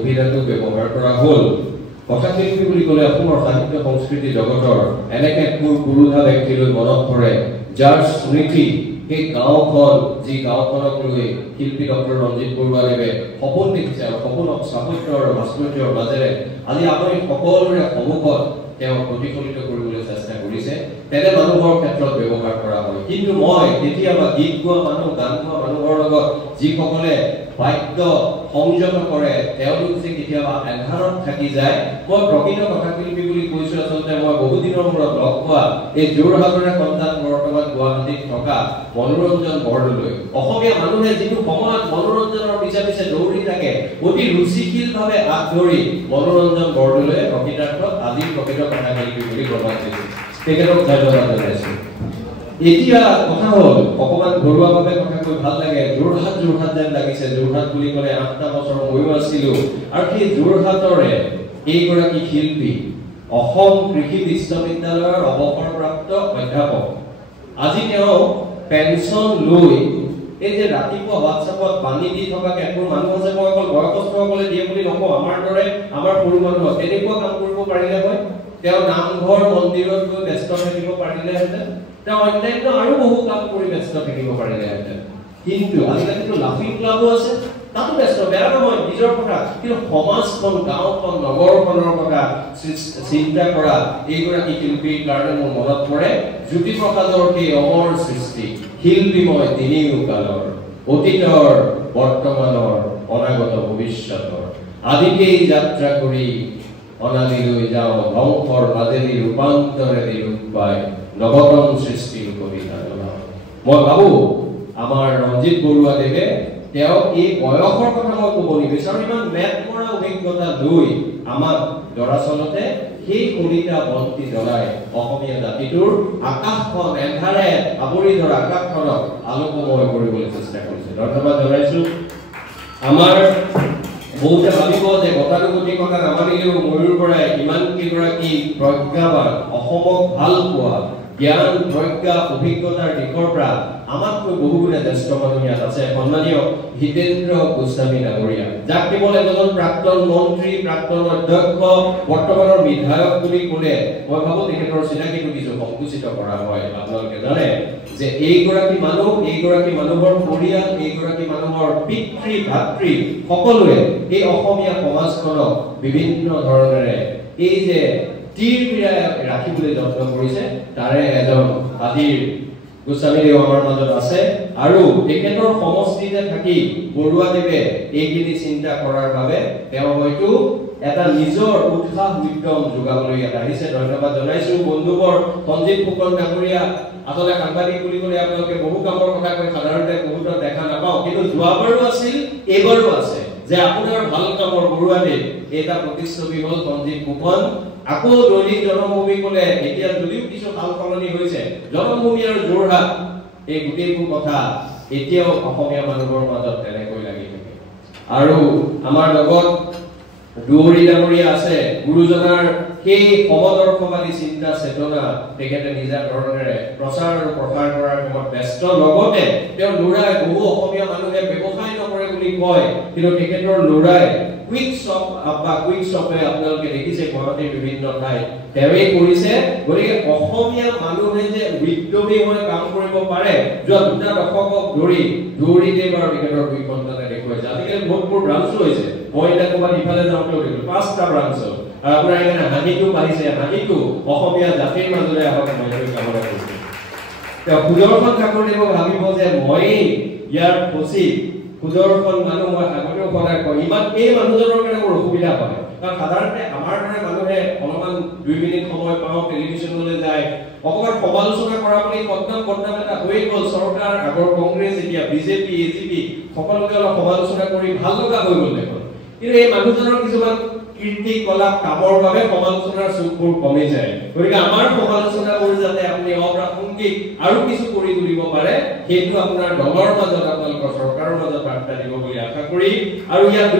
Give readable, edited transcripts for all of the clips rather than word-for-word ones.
অভিধাটো ব্যৱহাৰ কৰা হ'ল কথাশিল্পী বুলি ক'লে অসমৰ সাহিত্য সংস্কৃতি জগতৰ এনেকে পুৰুধা ব্যক্তিলৈ মনত পৰে যাৰ স্মৃতি সেই গাঁওখন যি গাঁওখনক লৈ শিল্পী ডক্টৰ ৰঞ্জিত বৰুৱাদেৱে সপোন দেখিছে আৰু সপোনক সাহিত্য আৰু ভাস্কৰ্যৰ মাজেৰে আজি আমি সকলোৰে সন্মুখত তেওঁ প্ৰতিফলিত কৰিবলৈ চেষ্টা কৰিছে তেনে মানুহৰ ক্ষেত্ৰত ব্যৱহাৰ কৰা হয় কিন্তু মই কেতিয়াবা গীত গোৱা মানুহ গান গোৱা মানুহৰ লগত যিসকলে বাদ্য সংযত কৰে তেওঁলোক যে কেতিয়াবা এন্ধাৰত থাকি যায় মই প্ৰকৃত কথাশিল্পী বুলি কৈছো আচলতে মই বহুদিনৰ মূৰত লগ পোৱা এই যোৰহাটৰে সন্তান বৰ্তমান গুৱাহাটীত থকা মনোৰঞ্জন বৰদলৈ অসমীয়া মানুহে যিটো সময়ত মনোৰঞ্জনৰ পিছে পিছে দৌৰি থাকে অতি ৰুচিশীলভাৱে হাত ধৰি মনোৰঞ্জন বৰদলৈ প্ৰকৃতাৰ্থত আজি প্ৰকৃত কথাশিল্পী বুলি প্ৰমাণ কৰিছে তেখেতক ধন্যবাদ জনাইছো এতিয়া কথা হ'ল অকমান ঘৰুৱাভাৱে কথা কৈ ভাল লাগে যোৰহাট যেন লাগিছে যোৰহাট বুলি ক'লে ৮টা বছৰ ময়ো আছিলো আৰু সেই যোৰহাটৰে এইগৰাকী শিল্পী অসম কৃষি বিশ্ববিদ্যালয়ৰ অৱসৰপ্ৰাপ্ত অধ্যাপক আজি তেওঁ পেঞ্চন লৈ এই যে ৰাতিপুৱা হোৱাটছএপত বানি দি থকা কেতবোৰ মানুহ আছে মই অকল বয়সস্থসকলে দিয়ে বুলি নকওঁ আমাৰ দৰে আমাৰ সৰু মানুহ তেনেকুৱা কাম কৰিব পাৰিলে হয় তেওঁ নামঘৰ মন্দিৰত গৈ ব্যস্ত থাকিব পাৰিলেহেঁতেন তেওঁ অন্যান্য আৰু বহু কাম কৰি ব্যস্ত থাকিব পাৰিলেহেঁতেন কিন্তু আজিকালিতো লাফিং ক্লাবো আছে তাতো ব্যস্ত বেয়া নহয় নিজৰ কথা কিন্তু সমাজখন গাঁওখন নগৰখনৰ কথা চিন্তা কৰা এইগৰাকী শিল্পীৰ কাৰণে মোৰ মনত পৰে জ্যোতিপ্ৰসাদৰ সেই অমৰ সৃষ্টি শিল্পীময় তিনিওকালৰ অতীতৰ বৰ্তমানৰ অনাগত ভৱিষ্যতৰ আদিকেই যাত্ৰা কৰি অনাদিলৈ যাওঁ ধ্বংসৰ মাজেদি ৰূপান্তৰেদি ৰূপ পায় নৱতম সৃষ্টিৰ কবিতা মই ভাবো আমাৰ ৰঞ্জিত বৰুৱাদেৱে তেওঁ এই বয়সৰ কথা মই ক'ব নিবিচাৰো ইমান মেট কৰা অভিজ্ঞতা লৈ আমাক দৰাচলতে সেই কবিতা বন্তি জ্বলাই অসমীয়া জাতিটোৰ আকাশখন এন্ধাৰে আৱৰি ধৰা আকাশখনক আলোকময় কৰিবলৈ চেষ্টা কৰিছে ধন্যবাদ জনাইছো আমাৰ বহুতে ভাবিব যে গতানুগতিক কথা নামানিলেও ময়ূৰ পৰাই ইমান কেইগৰাকী প্ৰজ্ঞাবান অসমক ভাল পোৱা জ্ঞান প্ৰজ্ঞা অভিজ্ঞতাৰ দিশৰ পৰা আমাতকৈ বহুগুণে জ্যেষ্ঠ মানুহ ইয়াত আছে সন্মানীয় হিতেন্দ্ৰ গোস্বামী ডাঙৰীয়া যাক কেৱল এজন প্ৰাক্তন মন্ত্ৰী প্ৰাক্তন অধ্যক্ষ বৰ্তমানৰ বিধায়ক বুলি ক'লে মই ভাবো তেখেতৰ চিনাকিটো কিছু সংকুচিত কৰা হয় আপোনালোকে জানে যে এইগৰাকী মানুহৰ পৰিয়াল এইগৰাকী মানুহৰ পিতৃ ভাতৃ সকলোৱে এই অসমীয়া সমাজখনক বিভিন্ন ধৰণেৰে এই যে ৰাখিবলৈ যত্ন কৰিছে তাৰে এজন আজিৰ গোস্বামীদেৱ আমাৰ মাজত আছে আৰু তেখেতৰ সমষ্টিতে থাকি বৰুৱাদেৱে এইখিনি চিন্তা কৰাৰ বাবে তেওঁ হয়তো এটা নিজৰ উৎসাহ উদ্যম যোগাবলৈ ইয়াত আহিছে ধন্যবাদ জনাইছো বন্ধুবৰ সঞ্জীৱ ফুকন ডাঙৰীয়া আচলতে সাংবাদিক বুলি ক'লে আপোনালোকে বহু কামৰ কথা কৈ সাধাৰণতে বহুতো দেখা নাপাওঁ কিন্তু যোৱাবাৰো আছিল এইবাৰো আছে যে আপোনাৰ ভাল কামৰ বৰুৱাদেৱ এটা প্ৰতিচ্ছবি হ'ল সঞ্জীৱ ফুকন আকৌ দৈনিক জনমভূমি ক'লে এতিয়া যদিও কিছু সাল সলনি হৈছে জনমভূমি আৰু যোৰহাট এই গোটেইবোৰ কথা এতিয়াও অসমীয়া মানুহৰ মাজত তেনেকৈ লাগি থাকে আৰু আমাৰ লগত দুৱৰী ডাঙৰীয়া আছে গুৰুজনাৰ সেই সমদৰ্শবাদী চিন্তা চেতনা তেখেতে নিজা ধৰণেৰে প্ৰচাৰ আৰু প্ৰসাৰ কৰাৰ কামত ব্যস্ত লগতে তেওঁ ল'ৰাই বহু অসমীয়া মানুহে ব্যৱসায় নকৰে বুলি কয় কিন্তু তেখেতৰ ল'ৰাই কুইক শ্বপে আপোনালোকে দেখিছে গুৱাহাটীৰ বিভিন্ন ঠাইত তেওঁই কৰিছে গতিকে অসমীয়া মানুহে যে উদ্যমী হৈ কাম কৰিব পাৰে যোৱা 2 দশকক ধৰি দৌৰিদেৱ আৰু তেখেতৰ দুই সন্তানে দেখুৱাইছে আজিকালি বহুতবোৰ ব্ৰাঞ্চ হৈছে মই এতিয়া ক'ৰবাত ইফালে যাওঁতেও দেখিলো 5টা ব্ৰাঞ্চ আৰু আপোনাৰ এখানে হাঁহিটো বাঢ়িছে হাঁহিটো অসমীয়া জাতিৰ মাজলৈ আহক মই কামনা কৰিছো তেওঁ সুদৰ্শন ঠাকুৰদেৱক ভাবিব যে মই ইয়াৰ সচিব সুদৰ্শন মানুহ মই আগতেও সদায় কয় ইমান এই মানুহজনৰ কাৰণে মোৰ অসুবিধা হয় কাৰণ সাধাৰণতে আমাৰ দৰে মানুহে অলপমান 2 মিনিট সময় পাওঁ টেলিভিছনলৈ যায় অকমান সমালোচনা কৰা বুলি বদনাম এটা হৈ গ'ল চৰকাৰ আগৰ কংগ্ৰেছ এতিয়া বিজেপি এজিপি সকলোকে অলপ সমালোচনা কৰি ভাল লগা হৈ গ'ল দেখোন কিন্তু এই মানুহজনৰ কিছুমান কীৰ্তি কলাপ কামৰ বাবে সমালোচনাৰ চুকবোৰ কমি যায় গতিকে আমাৰ সমালোচনাবোৰ যাতে আপুনি অপ্ৰাসংগিক আৰু কিছু কৰি তুলিব পাৰে সেইটো আপোনাৰ দলৰ মাজত আপোনালোকৰ চৰকাৰৰ মাজত বাৰ্তা দিব বুলি আশা কৰি আৰু ইয়াত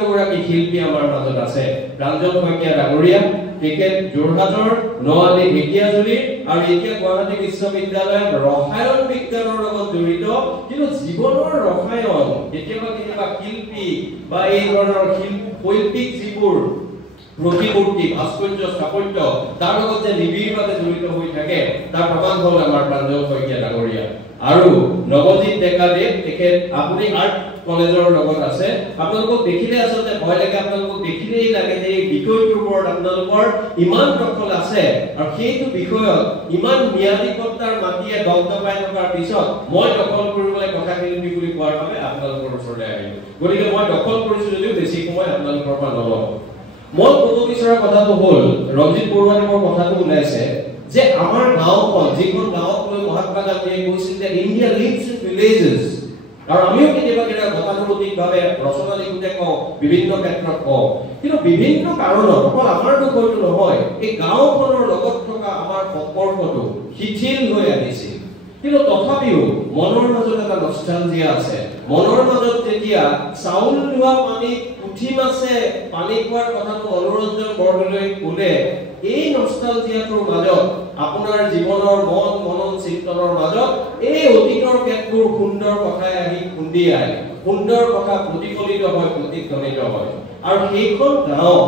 দুগৰাকী শিল্পী আমাৰ মাজত আছে প্ৰাঞ্জল শইকীয়া ডাঙৰীয়া তেখেত যোৰহাটৰ নৱালী ঢেকিয়াজুলি আৰু এতিয়া গুৱাহাটী বিশ্ববিদ্যালয়ৰ ৰসায়ন বিজ্ঞানৰ লগত জড়িত কিন্তু জীৱনৰ ৰসায়ন কেতিয়াবা শিল্পী বা এই ধৰণৰ শৈল্পিক যিবোৰ প্ৰতিমূৰ্তি ভাস্কৰ্য স্থাপত্য তাৰ লগত যে নিবিড়ভাৱে জড়িত হৈ থাকে তাৰ প্ৰমাণ হ'ল আমাৰ প্ৰাঞ্জল শইকীয়া ডাঙৰীয়া আৰু নৱজিৎ ডেকাদেৱ তেখেত আপুনি আৰ্ট কলেজৰ লগত আছে আপোনালোকক দেখিলে আচলতে ভয় লাগে আপোনালোকক দেখিলেই লাগে যে এই বিষয়টোৰ ওপৰত আপোনালোকৰ ইমান দখল আছে আৰু সেইটো বিষয়ত ইমান ম্যাদিকতাৰ মাটিয়ে দগদগাই থকাৰ পিছত মই দখল কৰিবলৈ কথা খেলিবি বুলি কোৱাৰ বাবে আপোনালোকৰ ওচৰলৈ আহিলোঁ গতিকে মই দখল কৰিছোঁ যদিও বেছি সময় আপোনালোকৰ পৰা নলওঁ মই ক'ব বিচৰা কথাটো হ'ল ৰঞ্জিত বৰুৱাদেৱৰ কথাটো ওলাইছে যে আমাৰ গাঁওখন যিখন গাঁৱক লৈ মহাত্মা গান্ধীয়ে কৈছিল যে ইণ্ডিয়া লিভছ ইন ভিলেজেছ আৰু আমিও কেতিয়াবা গতানুগতিকভাৱে ৰচনা লিখোঁতে কওঁ বিভিন্ন ক্ষেত্ৰত কওঁ কিন্তু বিভিন্ন কাৰণত অকল আমাৰ দুখটো নহয় এই গাঁওখনৰ লগত থকা আমাৰ সম্পৰ্কটো শিথিল হৈ আহিছিল কিন্তু তথাপিও মনৰ মাজত এটা নষ্টালজিয়া আছে মনৰ মাজত যেতিয়া চাউল ধোৱা পানীত পুঠি মাছে পানী খোৱাৰ কথাটো মনোৰঞ্জন বৰদলৈ ক'লে এই নষ্টালজিয়াটোৰ মাজত আপোনাৰ জীৱনৰ মন মনন চিন্তনৰ মাজত এই অতীতৰ কেতবোৰ সুন্দৰ কথাই আহি খুন্দিয়াই সুন্দৰ কথা প্ৰতিফলিত হয় প্ৰতিধ্বনিত হয় আৰু সেইখন গাঁও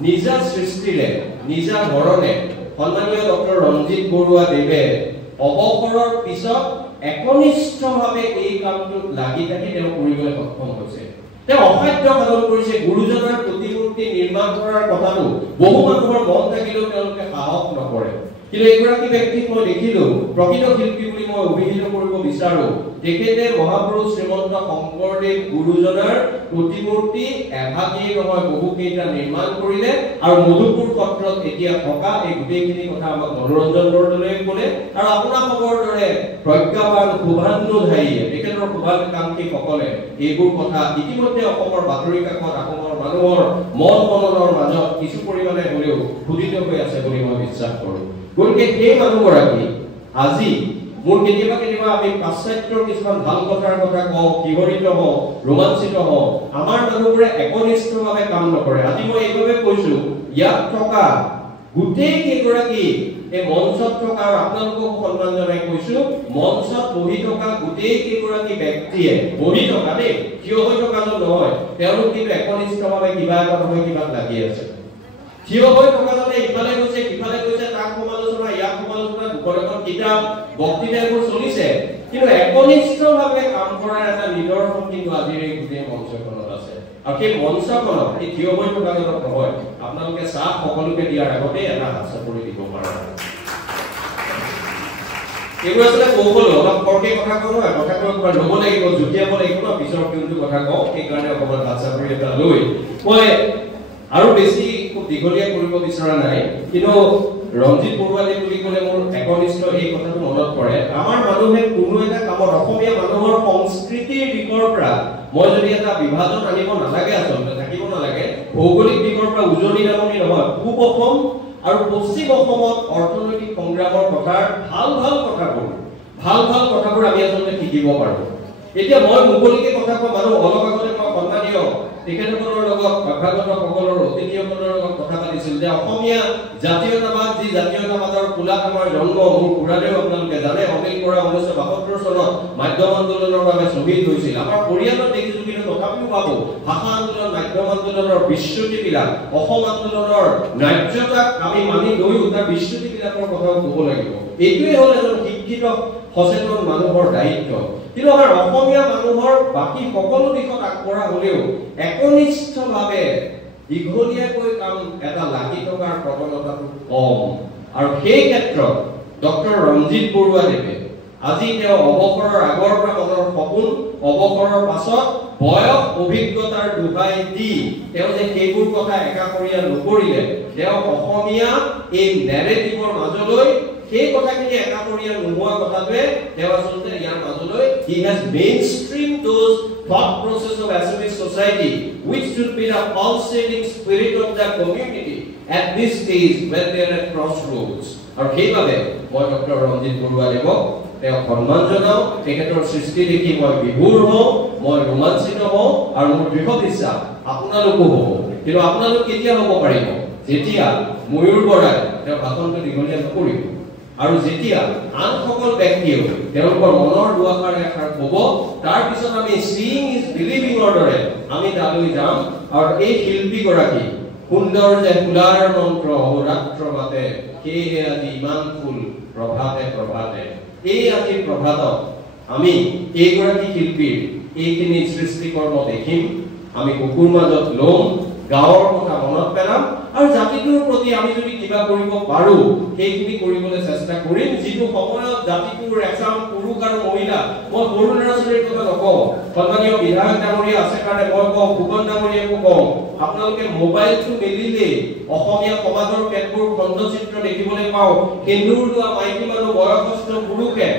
নিজা সৃষ্টিৰে নিজা ধৰণে সন্মানীয় ডক্টৰ ৰঞ্জিত বৰুৱা দেৱে অৱসৰৰ পিছত একনিষ্ঠভাৱে এই কামটোত লাগি থাকি তেওঁ কৰিবলৈ সক্ষম হৈছে তেওঁ অসাধ্য সাধন কৰিছে গুৰুজনাৰ প্ৰতিমূৰ্তি নিৰ্মাণ কৰাৰ কথাটো বহু মানুহৰ মন থাকিলেও তেওঁলোকে সাহস নকৰে কিন্তু এগৰাকী ব্যক্তিক মই দেখিলোঁ প্ৰকৃত শিল্পী বুলি মই অভিহিত কৰিব বিচাৰোঁ তেখেতে মহাপুৰুষ শ্ৰীমন্ত শংকৰদেৱ গুৰুজনাৰ প্ৰতিমূৰ্তি এভাগেই নহয় বহুকেইটা নিৰ্মাণ কৰিলে আৰু মধুপুৰ সত্ৰত এতিয়া থকা এই গোটেইখিনি কথা আমাক মনোৰঞ্জন বৰদলৈয়ে ক'লে আৰু আপোনালোকৰ দৰে প্ৰজ্ঞাৱান শুভান্নুধায়ীয়ে তেখেতৰ শুভাকাংক্ষীসকলে এইবোৰ কথা ইতিমধ্যে অসমৰ বাতৰি কাকত অসমৰ মানুহৰ মন মননৰ মাজত কিছু পৰিমাণে হ'লেও ফুটিত হৈ আছে বুলি মই বিশ্বাস কৰোঁ গতিকে সেই মানুহগৰাকী আজি মোৰ কেতিয়াবা আমি পাশ্চাত্যৰ কিছুমান ভাল কথাৰ কথা কওঁ কিহৰিত হওঁ ৰোমাঞ্চিত হওঁ আমাৰ মানুহবোৰে একনিষ্ঠভাৱে কাম নকৰে আজি মই এইভাৱে কৈছোঁ ইয়াত থকা গোটেই কেইগৰাকী এই মঞ্চত থকা আৰু আপোনালোকক সন্মান জনাই কৈছোঁ মঞ্চত বহি থকা গোটেই কেইগৰাকী ব্যক্তিয়ে বহি থকা দেই থিয় হৈ থকাটো নহয় তেওঁলোক কিন্তু একনিষ্ঠভাৱে কিবা এটা নহয় কিবা লাগি আছে থিয় হৈ থকাজনে ইফালে গৈছে তাক সমালোচনা ইয়াক সমালোচনা দুখন এখন কিতাপ বক্তৃতাবোৰ চলিছে কিন্তু একনিষ্ঠভাৱে কাম কৰাৰ এটা নিদৰ্শন কিন্তু আজিৰ এই গোটেই মঞ্চখনত আছে আৰু সেই মঞ্চখনত এই থিয় হৈ থকাজনক নহয় আপোনালোকে চাহ সকলোকে দিয়াৰ আগতে এটা হাত চাপৰি দিব পাৰে এইবোৰ আচলতে কৌশল অলপ কৰ্কে কথা কওঁ নহয় কথা কৈ ল'ব লাগিব জুতিয়াব লাগিব ন পিছৰ কিন্তু কথা কওঁ সেইকাৰণে অকণমান হাত চাপৰি এটা লৈ মই আৰু বেছি খুব দীঘলীয়া কৰিব বিচৰা নাই কিন্তু ৰঞ্জিত বৰুৱাদেৱ বুলি ক'লে মোৰ একনিষ্ঠ এই কথাটো মনত পৰে আমাৰ মানুহে কোনো এটা কামত অসমীয়া মানুহৰ সংস্কৃতিৰ দিশৰ পৰা মই যদি এটা বিভাজন আনিব নালাগে আচলতে থাকিব নালাগে ভৌগোলিক দিশৰ পৰা উজনি নামনি নহয় পূব অসম আৰু পশ্চিম অসমত অৰ্থনৈতিক সংগ্ৰামৰ কথাৰ ভাল কথাবোৰ আমি আচলতে শিকিব পাৰোঁ এতিয়া মই মুকলিকে কথা কোৱা মানুহ অলপ আগতে মই সন্মানীয় তেখেতসকলৰ লগত অভ্যাগতসকলৰ অতিথিসকলৰ লগত কথা পাতিছিল যে অসমীয়া জাতীয়তাবাদ যি জাতীয়তাবাদৰ কোলাত আমাৰ জন্ম মোৰ খুৰাদেউ আপোনালোকে জানে অমিল বৰা 1972 চনত মাধ্যম আন্দোলনৰ বাবে শ্বহীদ হৈছিল আমাৰ পৰিয়ালত দেখিছোঁ কিন্তু তথাপিও ভাবোঁ ভাষা আন্দোলন মাধ্যম আন্দোলনৰ বিশ্বজ্যোতিবিলাক অসম আন্দোলনৰ ন্যায্যতাক আমি মানি লৈও তাৰ বিশ্বজ্যোতিবিলাকৰ কথাও ক'ব লাগিব এইটোৱে হ'ল এজন শিক্ষিত সচেতন মানুহৰ দায়িত্ব কিন্তু আমাৰ অসমীয়া মানুহৰ বাকী সকলো দিশত আগবঢ়া হ'লেও একনিষ্ঠভাৱে দীঘলীয়াকৈ কাম এটা লাগি থকাৰ প্ৰৱণতাটো কম আৰু সেই ক্ষেত্ৰত ডক্টৰ ৰঞ্জিত বৰুৱাদেৱে আজি তেওঁ অৱসৰৰ আগৰ পৰা মনৰ সপোন অৱসৰৰ পাছত বয়স অভিজ্ঞতাৰ দুহাই দি তেওঁ যে সেইবোৰ কথা একাষৰীয়া নকৰিলে তেওঁ অসমীয়া এই নেৰেটিভৰ মাজলৈ সেই কথাখিনি একাষৰীয়া নোহোৱা কথাটোৱে তেওঁ আচলতে ইয়াৰ মাজলৈ he has mainstreamed those thought process of Assamese society which should be the pulsating spirit of the community at this stage when they are at crossroads আৰু সেইবাবে মই ডক্টৰ ৰঞ্জিত বৰুৱাদেৱক তেওঁ সন্মান জনাওঁ তেখেতৰ সৃষ্টি দেখি মই বিভোৰ হওঁ মই ৰোমাঞ্চিত হওঁ আৰু মোৰ দৃঢ় বিশ্বাস আপোনালোকো হ'ব কিন্তু আপোনালোক কেতিয়া হ'ব পাৰিব যেতিয়া ময়ূৰ বৰাই তেওঁ ভাষণটো দীঘলীয়া নকৰিব আৰু যেতিয়া আন সকল ব্যক্তিও তেওঁলোকৰ মনৰ দুআষাৰ এষাৰ ক'ব তাৰ পিছত আমি সিইং ইজ বিলিভিংৰ দৰে আমি তালৈ যাম আৰু এই শিল্পীগৰাকী সুন্দৰ যে ফুলাৰ মন্ত্ৰ অহোৰাত্ৰ মাতে সেয়ে আজি ইমান ফুল প্ৰভাতে প্ৰভাতে এই আজি প্ৰভাতত আমি এইগৰাকী শিল্পীৰ এইখিনি সৃষ্টিকৰ্ম দেখিম আমি কুকুৰ মাজত ল'ম গাঁৱৰ কথা মনত পেলাম আৰু জাতিটোৰ প্ৰতি আমি যদি কিবা কৰিব পাৰো সেইখিনি কৰিবলৈ চেষ্টা কৰিম যিটো সময়ত জাতিটোৰ এচাম পুৰুষ আৰু মহিলা মই সৰু ল'ৰা-ছোৱালীৰ কথা নকওঁ সন্মানীয় বিধায়ক ডাঙৰীয়া আছে কাৰণে মই কওঁ ভূপন ডাঙৰীয়াকো কওঁ আপোনালোকে মোবাইলটো মেলিলে অসমীয়া সমাজৰ কেতবোৰ খণ্ডচিত্ৰ দেখিবলৈ পাওঁ সেন্দুৰ লোৱা মাইকী মানুহ বয়সস্থ পুৰুষে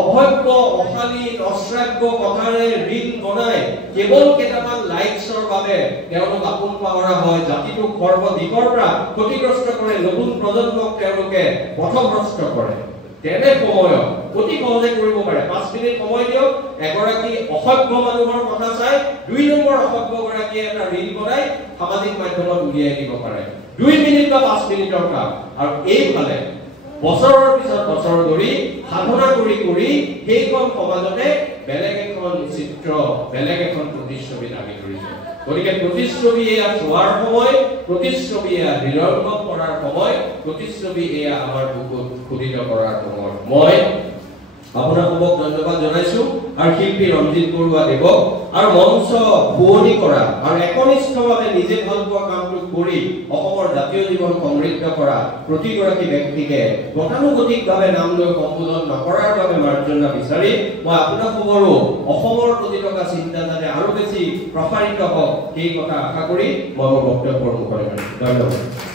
অভব্য অশালী অশ্ৰাব্য কথাৰে ৰীল বনাই কেৱল কেইটামান লাইকছৰ বাবে তেওঁলোক আপোন পাহৰা হয় জাতিটোক সৰ্বদিশৰ পৰা ক্ষতিগ্ৰস্ত কৰে নতুন প্ৰজন্মক তেওঁলোকে পথভ্ৰষ্ট কৰে তেনে সময়ত অতি সহজে কৰিব পাৰে 5 মিনিট সময় দিয়ক এগৰাকী অসভ্য মানুহৰ কথা চাই 2 নম্বৰ অসভ্য গৰাকীয়ে এটা ৰীল বনাই সামাজিক মাধ্যমত উলিয়াই দিব পাৰে 2 মিনিট বা 5 মিনিটৰ কাম আৰু এইফালে বছৰৰ পিছত বছৰ ধৰি সাধনা কৰি কৰি সেইখন সমাজতে বেলেগ এখন চিত্ৰ বেলেগ এখন প্ৰতিচ্ছবি দাঙি ধৰিছে গতিকে প্ৰতিচ্ছবি এয়া চোৱাৰ সময় প্ৰতিচ্ছবি এয়া হৃদয়ঙ্গম কৰাৰ সময় প্ৰতিচ্ছবি এয়া আমাৰ বুকুত খুদিত কৰাৰ সময় মই আপোনালোকক ধন্যবাদ জনাইছো আৰু শিল্পী ৰঞ্জিত বৰুৱা দেৱক আৰু মঞ্চ শুৱনি কৰা আৰু একনিষ্ঠভাৱে নিজে ভাল পোৱা কামটো কৰি অসমৰ জাতীয় জীৱন সমৃদ্ধ কৰা প্ৰতিগৰাকী ব্যক্তিকে গতানুগতিকভাৱে নাম লৈ সম্বোধন নকৰাৰ বাবে মাৰ্জনা বিচাৰি মই আপোনালোকৰো অসমৰ প্ৰতি থকা চিন্তা যাতে আৰু বেছি প্ৰসাৰিত হওক সেই কথা আশা কৰি মই মোৰ বক্তব্য মুকলি কৰিছো ধন্যবাদ